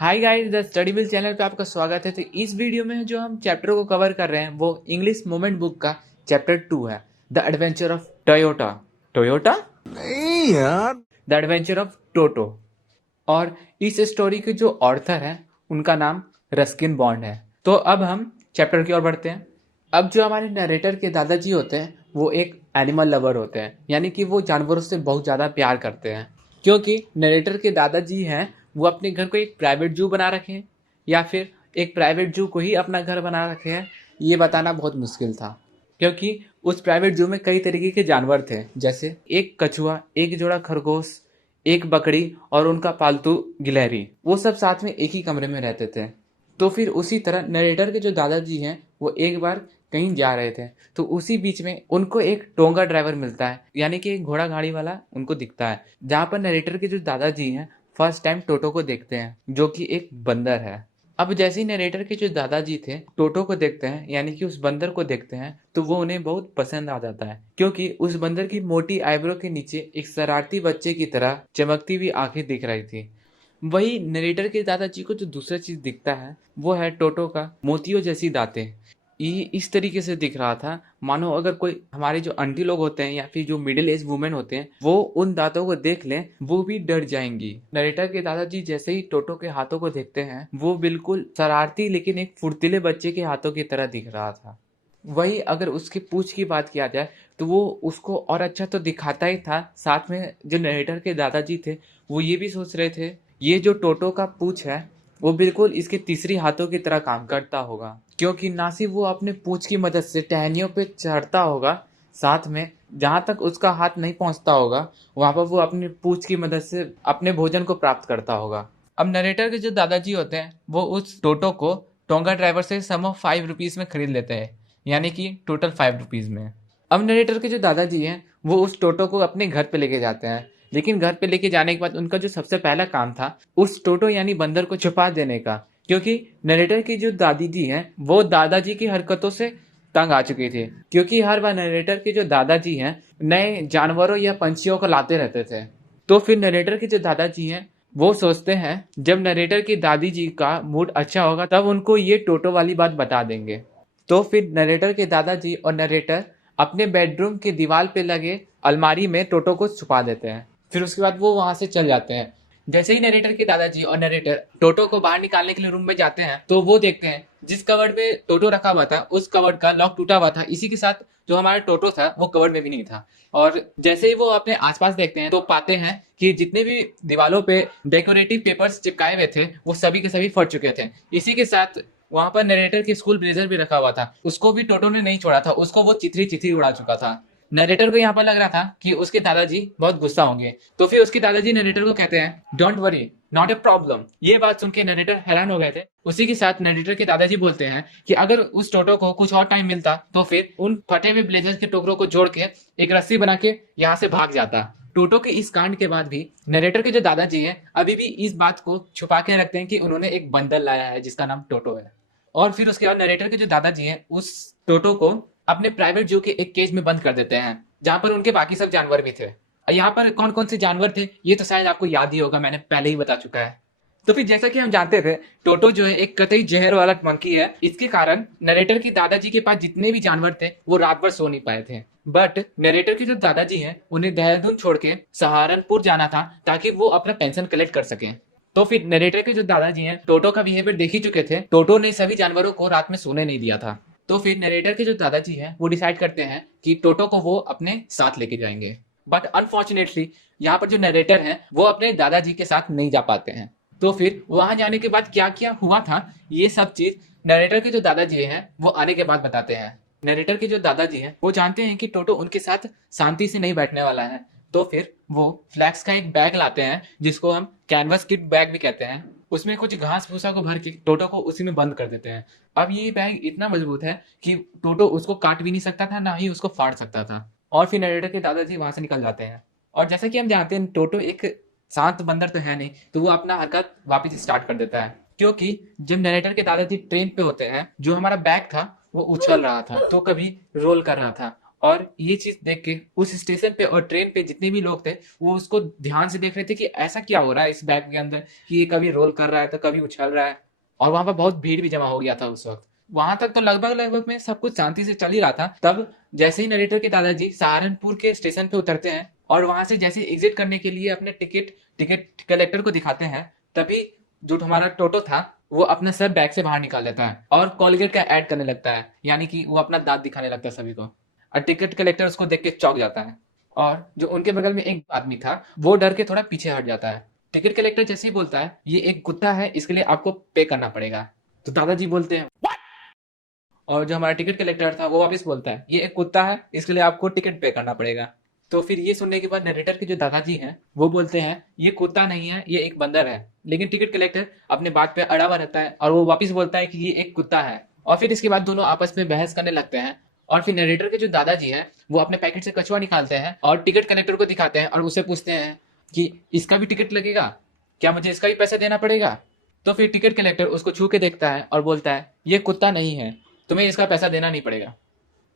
Hi guys, the study will channel पे आपका स्वागत है। तो इस वीडियो में जो हम चैप्टर को कवर कर रहे हैं वो इंग्लिश मोमेंट बुक का चैप्टर 2 है, the adventure of Toyota. Toyota नहीं यार। The adventure of Toto. और इस स्टोरी के जो ऑर्थर हैं उनका नाम रस्किन बॉन्ड है। तो अब हम चैप्टर की ओर बढ़ते हैं। अब जो हमारे नरेटर के दादाजी होते हैं वो एक एनिमल लवर होते हैं, यानी कि वो जानवरों से बहुत ज़्यादा प्यार करते हैं। क्योंकि नरेटर के दादाजी हैं वो अपने घर को एक प्राइवेट जू बना रखे हैं या फिर एक प्राइवेट जू को ही अपना घर बना रखे हैं, ये बताना बहुत मुश्किल था। क्योंकि उस प्राइवेट जू में कई तरीके के जानवर थे, जैसे एक कछुआ, एक जोड़ा खरगोश, एक बकरी और उनका पालतू गिलहरी। वो सब साथ में एक ही कमरे में रहते थे। तो फिर उसी तरह नरेटर के जो दादाजी हैं वो एक बार कहीं जा रहे थे, तो उसी बीच में उनको एक टोंगा ड्राइवर मिलता है, यानी कि एक घोड़ा गाड़ी वाला उनको दिखता है। जहाँ पर नरेटर के जो दादाजी हैं फर्स्ट टाइम टोटो को देखते हैं, जो कि एक बंदर है। अब जैसे ही नरेटर के जो दादाजी थे टोटो को देखते हैं, यानी कि उस बंदर को देखते हैं, तो वो उन्हें बहुत पसंद आ जाता है। क्योंकि उस बंदर की मोटी आईब्रो के नीचे एक शरारती बच्चे की तरह चमकती हुई आंखें दिख रही थी। वही नरेटर के दादाजी को जो दूसरा चीज दिखता है वो है टोटो का मोतियों जैसी दांतें। ये इस तरीके से दिख रहा था मानो अगर कोई हमारे जो आंटी लोग होते हैं या फिर जो मिडिल एज वुमेन होते हैं वो उन दांतों को देख लें वो भी डर जाएंगी। नरेटर के दादाजी जैसे ही टोटो के हाथों को देखते हैं वो बिल्कुल शरारती लेकिन एक फुर्तीले बच्चे के हाथों की तरह दिख रहा था। वही अगर उसकी पूंछ की बात किया जाए तो वो उसको और अच्छा तो दिखाता ही था, साथ में जो नरेटर के दादाजी थे वो ये भी सोच रहे थे ये जो टोटो का पूंछ है वो बिल्कुल इसके तीसरी हाथों की तरह काम करता होगा। क्योंकि ना सिर्फ वो अपने पूंछ की मदद से टहनियों पे चढ़ता होगा, साथ में जहां तक उसका हाथ नहीं पहुंचता होगा वहां पर वो अपनी पूंछ की मदद से अपने भोजन को प्राप्त करता होगा। अब नरेटर के जो दादाजी होते हैं वो उस टोटो को टोंगा ड्राइवर से सम ऑफ 5 रुपीज में खरीद लेते हैं, यानी कि टोटल 5 रुपीज में। अब नरेटर के जो दादाजी हैं वो उस टोटो को अपने घर पे लेके जाते हैं, लेकिन घर पे लेके जाने के बाद उनका जो सबसे पहला काम था उस टोटो यानी बंदर को छुपा देने का। क्योंकि नरेटर की जो दादी जी हैं वो दादाजी की हरकतों से तंग आ चुके थे। क्योंकि हर बार नरेटर के जो दादाजी हैं नए जानवरों या पंछियों को लाते रहते थे। तो फिर नरेटर के जो दादाजी हैं वो सोचते हैं जब नरेटर की दादी जी का मूड अच्छा होगा तब उनको ये टोटो वाली बात बता देंगे। तो फिर नरेटर के दादाजी और नरेटर अपने बेडरूम के दीवार पे लगे अलमारी में टोटो को छुपा देते हैं। फिर उसके बाद वो वहां से चल जाते हैं। जैसे ही नरेटर के दादाजी और नरेटर टोटो को बाहर निकालने के लिए रूम में जाते हैं तो वो देखते हैं जिस कवर्ड में टोटो रखा हुआ था उस कवर्ड का लॉक टूटा हुआ था, इसी के साथ जो हमारा टोटो था वो कवर्ड में भी नहीं था। और जैसे ही वो अपने आसपास देखते हैं तो पाते हैं कि जितने भी दीवारों पे डेकोरेटिव पेपर्स चिपकाए हुए थे वो सभी के सभी फट चुके थे। इसी के साथ वहां पर नरेटर की स्कूल ब्लेजर भी रखा हुआ था, उसको भी टोटो ने नहीं छोड़ा था, उसको वो चिथरी चिथरी उड़ा चुका था। नरेटर को यहाँ पर लग रहा था कि उसके दादाजी बहुत गुस्सा होंगे। तो फिर उसके दादाजी नरेटर को कहते हैं don't worry, not a problem. ये बात सुन के नरेटर हैरान हो गए थे। उसी के साथ नरेटर के दादाजी बोलते हैं कि अगर उस टोटो को कुछ और टाइम मिलता तो फिर उन फटे हुए ब्लेजर के टुकड़ों को जोड़ के एक रस्सी बना के यहाँ से भाग जाता। टोटो के इस कांड के बाद भी नरेटर के जो दादाजी हैं अभी भी इस बात को छुपा के रखते हैं कि उन्होंने एक बंदर लाया है जिसका नाम टोटो है। और फिर उसके बाद नरेटर के जो दादाजी हैं उस टोटो को अपने प्राइवेट जू के एक केज में बंद कर देते हैं जहां पर उनके बाकी सब जानवर भी थे। यहाँ पर कौन कौन से जानवर थे ये तो शायद आपको याद ही होगा, मैंने पहले ही बता चुका है। तो फिर जैसा कि हम जानते थे टोटो जो है एक कतई जहर वाला मंकी है। इसके कारण नरेटर के दादाजी के पास जितने भी जानवर थे वो रात भर सो नहीं पाए थे। बट नरेटर के जो दादाजी हैं उन्हें देहरादून छोड़ के सहारनपुर जाना था ताकि वो अपना पेंशन कलेक्ट कर सकें। तो फिर नरेटर के जो दादाजी हैं टोटो का बिहेवियर देख ही चुके थे, टोटो ने सभी जानवरों को रात में सोने नहीं दिया था। तो फिर नरेटर के जो दादाजी हैं वो डिसाइड करते हैं कि टोटो को वो अपने साथ लेके जाएंगे। बट अनफॉर्चुनेटली यहाँ पर जो नरेटर हैं वो अपने दादाजी के साथ नहीं जा पाते हैं। तो फिर वहां जाने के बाद क्या क्या हुआ था ये सब चीज नरेटर के जो दादाजी हैं वो आने के बाद बताते हैं। नरेटर के जो दादाजी हैं वो जानते हैं कि टोटो उनके साथ शांति से नहीं बैठने वाला है। तो फिर वो फ्लैक्स का एक बैग लाते हैं जिसको हम कैनवस किट बैग भी कहते हैं। उसमें कुछ घास भूसा को भर के टोटो को उसी में बंद कर देते हैं। अब ये बैग इतना मजबूत है कि टोटो उसको काट भी नहीं सकता था, ना ही उसको फाड़ सकता था। और फिर नरेटर के दादाजी वहां से निकल जाते हैं। और जैसा कि हम जानते हैं टोटो एक शांत बंदर तो है नहीं, तो वो अपना हरकत वापस स्टार्ट कर देता है। क्योंकि जब नरेटर के दादाजी ट्रेन पे होते हैं जो हमारा बैग था वो उछल रहा था तो कभी रोल कर रहा था। और ये चीज देख के उस स्टेशन पे और ट्रेन पे जितने भी लोग थे वो उसको ध्यान से देख रहे थे कि ऐसा क्या हो रहा है इस बैग के अंदर कि ये कभी रोल कर रहा है तो कभी उछल रहा है। और वहां पर बहुत भीड़ भी जमा हो गया था उस वक्त। वहां तक तो लगभग लगभग में सब कुछ शांति से चल ही रहा था। तब जैसे ही नरेटर के दादाजी सहारनपुर के स्टेशन पे उतरते हैं और वहां से जैसे एग्जिट करने के लिए अपने टिकट टिकट कलेक्टर को दिखाते हैं, तभी जो हमारा टोटो था वो अपना सर बैग से बाहर निकाल लेता है और कॉलगेट का ऐड करने लगता है, यानी कि वो अपना दांत दिखाने लगता है सभी को। और टिकट कलेक्टर उसको देख के चौंक जाता है और जो उनके बगल में एक आदमी था वो डर के थोड़ा पीछे हट जाता है। टिकट कलेक्टर जैसे ही बोलता है ये एक कुत्ता है, इसके लिए आपको पे करना पड़ेगा। तो दादाजी बोलते हैं What? और जो हमारा टिकट कलेक्टर था वो वापस बोलता है ये एक कुत्ता है, इसके लिए आपको टिकट पे करना पड़ेगा। तो फिर ये सुनने के बाद नरेटर के जो दादाजी हैं वो बोलते हैं ये कुत्ता नहीं है, ये एक बंदर है। लेकिन टिकट कलेक्टर अपने बात पे अड़ा हुआ रहता है और वो वापस बोलता है कि ये एक कुत्ता है। और फिर इसके बाद दोनों आपस में बहस करने लगते हैं। और फिर नरेटर के जो दादाजी हैं वो अपने पैकेट से कछुआ निकालते हैं और टिकट कलेक्टर को दिखाते हैं और उससे पूछते हैं कि इसका भी टिकट लगेगा, क्या मुझे इसका भी पैसा देना पड़ेगा? तो फिर टिकट कलेक्टर उसको छू के देखता है और बोलता है ये कुत्ता नहीं है, तुम्हें इसका पैसा देना नहीं पड़ेगा।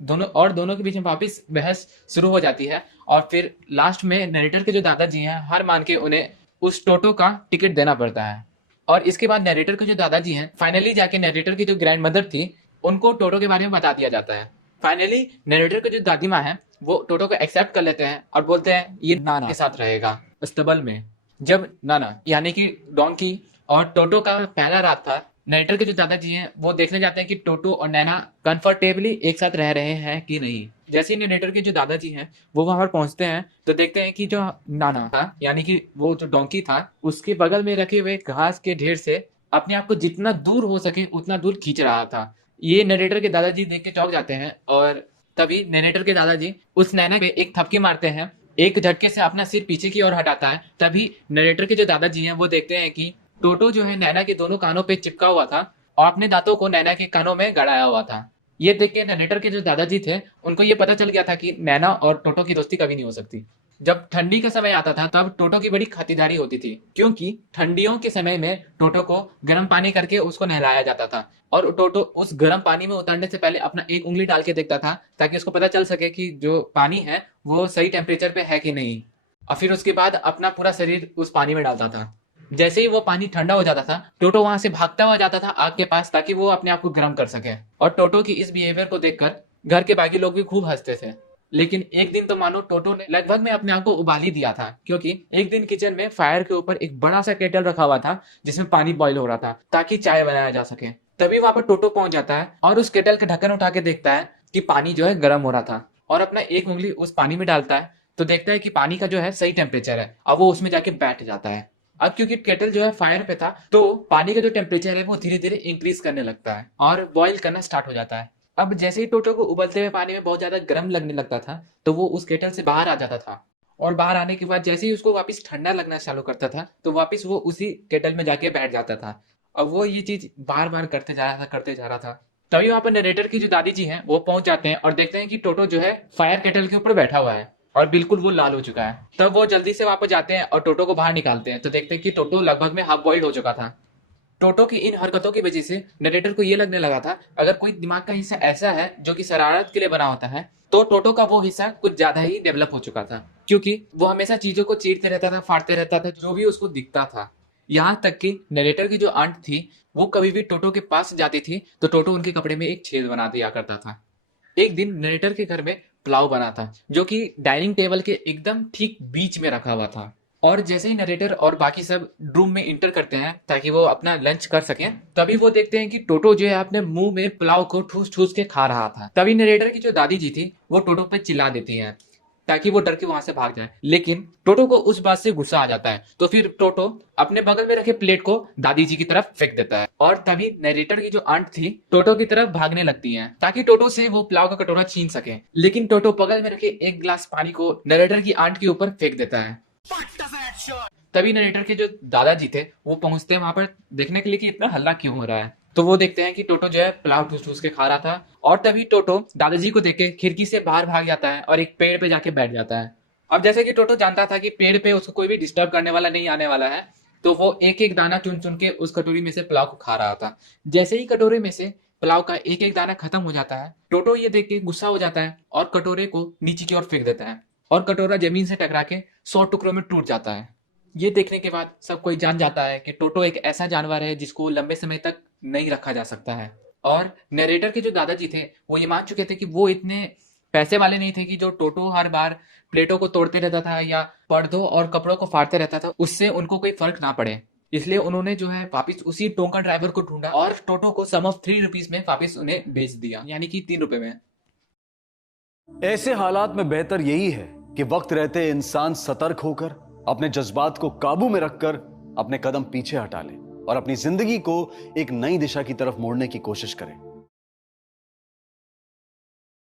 दोनों के बीच में वापस बहस शुरू हो जाती है। और फिर लास्ट में नरेटर के जो दादाजी हैं हार मान के उन्हें उस टोटो का टिकट देना पड़ता है। और इसके बाद नरेटर के जो दादाजी हैं फाइनली जाके नरेटर की जो ग्रैंड मदर थी उनको टोटो के बारे में बता दिया जाता है। फाइनली नरेटर के जो दादी माँ है वो टोटो को एक्सेप्ट कर लेते हैं और बोलते हैं ये नाना के साथ रहेगा अस्तबल में। जब नाना यानी कि डोंकी और टोटो का पहला रात था, नरेटर के जो दादाजी हैं वो देखने जाते हैं कि टोटो और नैना कंफर्टेबली एक साथ रह रहे हैं कि नहीं। जैसे ही नरेटर के जो दादाजी हैं वो वहां पर पहुंचते हैं तो देखते हैं कि जो नाना था यानी कि वो जो डोंकी था उसके बगल में रखे हुए घास के ढेर से अपने आप को जितना दूर हो सके उतना दूर खींच रहा था। ये नरेटर के दादाजी देख के चौंक जाते हैं और तभी नरेटर के दादाजी उस नैना पे एक थपकी मारते हैं, एक झटके से अपना सिर पीछे की ओर हटाता है। तभी नरेटर के जो दादाजी हैं वो देखते हैं कि टोटो जो है नैना के दोनों कानों पे चिपका हुआ था और अपने दांतों को नैना के कानों में गड़ाया हुआ था। ये देख के नरेटर के जो दादाजी थे उनको ये पता चल गया था कि नैना और टोटो की दोस्ती कभी नहीं हो सकती। जब ठंडी का समय आता था तब टोटो की बड़ी खातिरदारी होती थी, क्योंकि ठंडियों के समय में टोटो को गर्म पानी करके उसको नहलाया जाता था और टोटो उस गर्म पानी में उतरने से पहले अपना एक उंगली डाल के देखता था ताकि उसको पता चल सके कि जो पानी है वो सही टेम्परेचर पे है कि नहीं। और फिर उसके बाद अपना पूरा शरीर उस पानी में डालता था। जैसे ही वो पानी ठंडा हो जाता था टोटो वहां से भागता हुआ जाता था आग के पास ताकि वो अपने आप को गर्म कर सके। और टोटो की इस बिहेवियर को देखकर घर के बाकी लोग भी खूब हंसते थे। लेकिन एक दिन तो मानो टोटो ने लगभग में अपने आप को उबाल ही दिया था, क्योंकि एक दिन किचन में फायर के ऊपर एक बड़ा सा केटल रखा हुआ था जिसमें पानी बॉईल हो रहा था ताकि चाय बनाया जा सके। तभी वहां पर टोटो पहुंच जाता है और उस केटल का ढक्कन उठा के देखता है कि पानी जो है गर्म हो रहा था और अपना एक उंगली उस पानी में डालता है तो देखता है कि पानी का जो है सही टेम्परेचर है। अब वो उसमें जाके बैठ जाता है। अब क्योंकि केटल जो है फायर पे था तो पानी का जो टेम्परेचर है वो धीरे धीरे इंक्रीज करने लगता है और बॉईल करना स्टार्ट हो जाता है। अब जैसे ही टोटो को उबलते हुए पानी में बहुत ज्यादा गर्म लगने लगता था तो वो उस केटल से बाहर आ जाता था और बाहर आने के बाद जैसे ही उसको वापस ठंडा लगना चालू करता था तो वापस वो उसी केटल में जाके बैठ जाता था। अब वो ये चीज बार बार करते जा रहा था। तभी वहां पर नरेटर की जो दादी जी हैं वो पहुंच जाते हैं और देखते हैं कि टोटो जो है फायर केटल के ऊपर बैठा हुआ है और बिल्कुल वो लाल हो चुका है। तब वो जल्दी से वापस जाते हैं और टोटो को बाहर निकालते हैं तो देखते हैं कि टोटो लगभग में हाफ बॉइल्ड हो चुका था। टोटो की इन हरकतों की वजह से नरेटर को ये लगने लगा था अगर कोई दिमाग का हिस्सा ऐसा है जो कि शरारत के लिए बना होता है तो टोटो का वो हिस्सा कुछ ज्यादा ही डेवलप हो चुका था, क्योंकि वो हमेशा चीजों को चीरते रहता था, फाड़ते रहता था जो भी उसको दिखता था। यहाँ तक कि नरेटर की जो आंट थी वो कभी भी टोटो के पास जाती थी तो टोटो उनके कपड़े में एक छेद बना दिया करता था। एक दिन नरेटर के घर में पुलाव बना था जो कि डाइनिंग टेबल के एकदम ठीक बीच में रखा हुआ था। और जैसे ही नरेटर और बाकी सब रूम में इंटर करते हैं ताकि वो अपना लंच कर सकें तभी वो देखते हैं कि टोटो जो है अपने मुंह में पुलाव को ठूस ठूस के खा रहा था। तभी नरेटर की जो दादी जी थी वो टोटो पे चिल्ला देती हैं ताकि वो डर के वहां से भाग जाए, लेकिन टोटो को उस बात से गुस्सा आ जाता है तो फिर टोटो अपने बगल में रखे प्लेट को दादी जी की तरफ फेंक देता है। और तभी नरेटर की जो आंट थी टोटो की तरफ भागने लगती है ताकि टोटो से वो पुलाव का कटोरा छीन सके, लेकिन टोटो बगल में रखे एक गिलास पानी को नरेटर की आंट के ऊपर फेंक देता है। तभी नरेटर के जो दादाजी थे वो पहुंचते हैं वहां पर देखने के लिए कि इतना हल्ला क्यों हो रहा है। तो वो देखते हैं कि टोटो जो है पुलाव ठूस ठूस के खा रहा था और तभी टोटो दादाजी को देख के खिड़की से बाहर भाग जाता है और एक पेड़ पे जाके बैठ जाता है। अब जैसे कि टोटो जानता था कि पेड़ पे उसको कोई भी डिस्टर्ब करने वाला नहीं आने वाला है तो वो एक एक दाना चुन चुन के उस कटोरी में से पुलाव को खा रहा था। जैसे ही कटोरे में से पुलाव का एक एक दाना खत्म हो जाता है। टोटो ये देख के गुस्सा हो जाता है और कटोरे को नीचे की ओर फेंक देता है और कटोरा जमीन से टकरा के 100 टुकड़ों में टूट जाता है। ये देखने के बाद सब कोई जान जाता है कि टोटो एक ऐसा जानवर है जिसको लंबे समय तक नहीं रखा जा सकता है। और नरेटर के जो दादाजी थे वो ये मान चुके थे कि वो इतने पैसे वाले नहीं थे कि जो टोटो हर बार प्लेटों को तोड़ते रहता था या पर्दों और कपड़ों को फाड़ते रहता था उससे उनको कोई फर्क ना पड़े। इसलिए उन्होंने जो है वापिस उसी टोंका ड्राइवर को ढूंढा और टोटो को सम ऑफ 3 रुपीज में वापिस उन्हें बेच दिया, यानी कि 3 रुपए में। ऐसे हालात में बेहतर यही है कि वक्त रहते इंसान सतर्क होकर अपने जज्बात को काबू में रखकर अपने कदम पीछे हटा ले और अपनी जिंदगी को एक नई दिशा की तरफ मोड़ने की कोशिश करे।